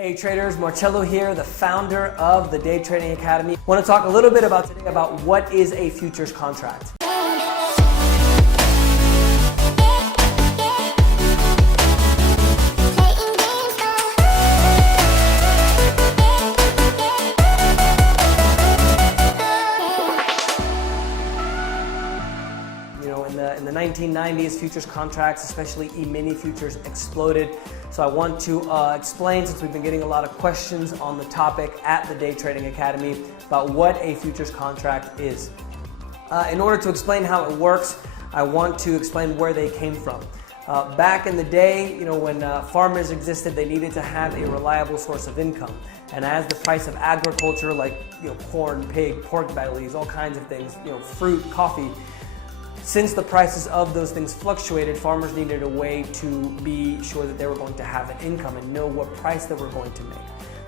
Hey traders, Marcello here, the founder of the Day Trading Academy. I want to talk a little bit today about what is a futures contract. In the 1990s, futures contracts, especially E-mini futures, exploded. So I want to explain, since we've been getting a lot of questions on the topic at the Day Trading Academy, about what a futures contract is. In order to explain how it works, I want to explain where they came from. Back in the day, when farmers existed, they needed to have a reliable source of income. And as the price of agriculture, like corn, pig, pork bellies, all kinds of things, fruit, coffee, since the prices of those things fluctuated, farmers needed a way to be sure that they were going to have an income and know what price they were going to make.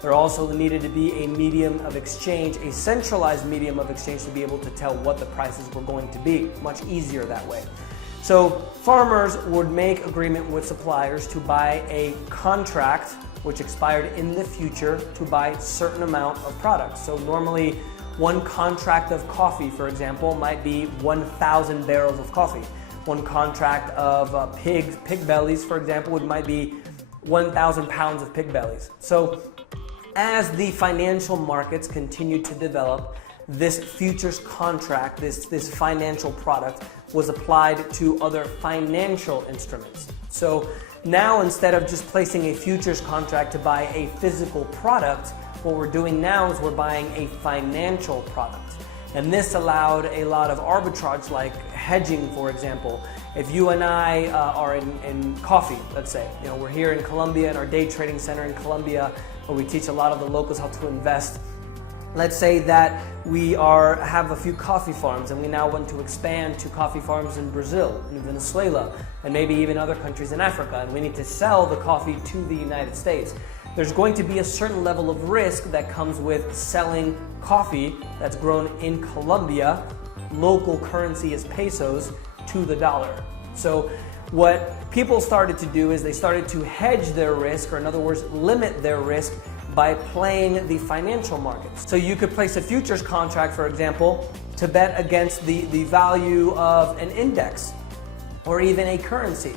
There also needed to be a medium of exchange, a centralized medium of exchange, to be able to tell what the prices were going to be. Much easier that way. So farmers would make agreement with suppliers to buy a contract which expired in the future to buy a certain amount of products. So normally, one contract of coffee, for example, might be 1,000 barrels of coffee. One contract of pig bellies, for example, might be 1,000 pounds of pig bellies. So as the financial markets continued to develop, this futures contract, this financial product, was applied to other financial instruments. So now, instead of just placing a futures contract to buy a physical product, what we're doing now is we're buying a financial product. And this allowed a lot of arbitrage, like hedging, for example. If you and I are in coffee, let's say, we're here in Colombia in our day trading center in Colombia, where we teach a lot of the locals how to invest. Let's say that we have a few coffee farms and we now want to expand to coffee farms in Brazil, in Venezuela, and maybe even other countries in Africa, and we need to sell the coffee to the United States. There's going to be a certain level of risk that comes with selling coffee that's grown in Colombia, local currency is pesos, to the dollar. So what people started to do is they started to hedge their risk, or in other words, limit their risk, by playing the financial markets. So you could place a futures contract, for example, to bet against the value of an index or even a currency.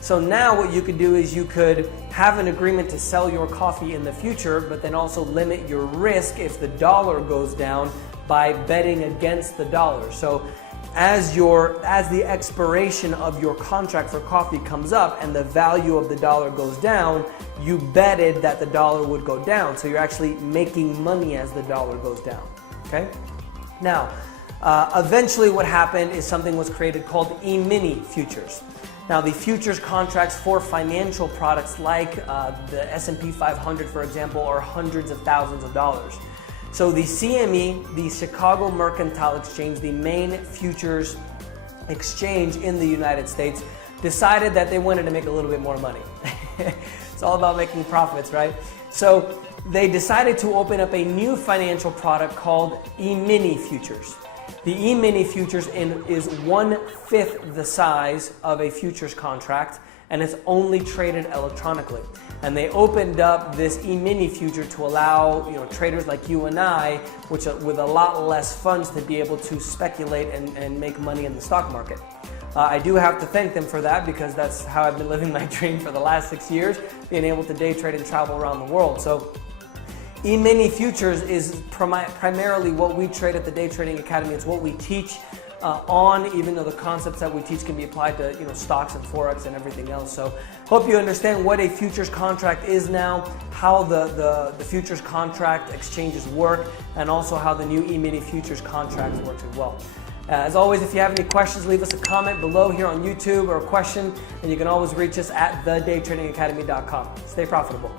So now what you could do is you could have an agreement to sell your coffee in the future, but then also limit your risk if the dollar goes down by betting against the dollar. So as the expiration of your contract for coffee comes up and the value of the dollar goes down, you betted that the dollar would go down. So you're actually making money as the dollar goes down. Okay? Now, eventually what happened is something was created called E-mini futures. Now, the futures contracts for financial products like the S&P 500, for example, are hundreds of thousands of dollars. So the CME, the Chicago Mercantile Exchange, the main futures exchange in the United States, decided that they wanted to make a little bit more money. It's all about making profits, right? So they decided to open up a new financial product called E-mini futures. The E-mini futures is 1/5 the size of a futures contract, and it's only traded electronically. And they opened up this E-mini future to allow traders like you and I, with a lot less funds, to be able to speculate and make money in the stock market. I do have to thank them for that, because that's how I've been living my dream for the last 6 years, being able to day trade and travel around the world. So E-mini futures is primarily what we trade at the Day Trading Academy. It's what we teach even though the concepts that we teach can be applied to stocks and Forex and everything else. So hope you understand what a futures contract is now, how the futures contract exchanges work, and also how the new E-mini futures contracts work as well. As always, if you have any questions, leave us a comment below here on YouTube, or a question, and you can always reach us at thedaytradingacademy.com. Stay profitable.